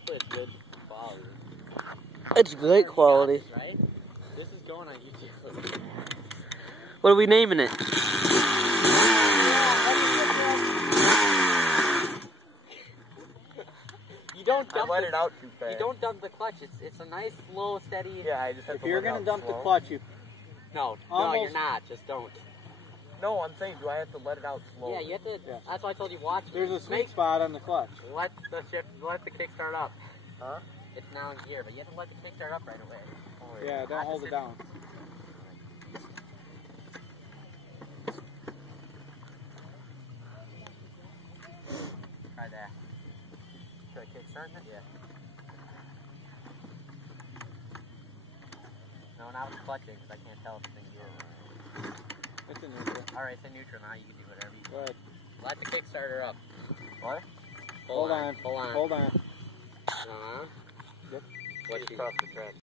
hopefully it's good quality. It's great quality. Right? This is going on YouTube. What are we naming it? You don't dump let it out too fast. You don't dump the clutch. It's a nice, slow, steady. Yeah, I just have If to you're let it gonna out dump slow. the clutch, you No, Almost. you're not. Just don't. No, I'm saying, do I have to let it out slow? Yeah, you have to. Yeah. That's why I told you watch. there's a sweet spot on the clutch. Let the kick start up. Huh? It's now in gear, but you have to let the kick start up right away. Oh, Yeah, don't hold it down. Try that. Should I kick starting it? Yeah. No, not with clutching, because I can't tell if it's in gear. It's in neutral. Alright, it's in neutral now. You can do whatever you Go want. ahead. Let the Kickstarter up. What? Hold on. Hold on. Hold on. Uh-huh. Yep. What Just you cross the track.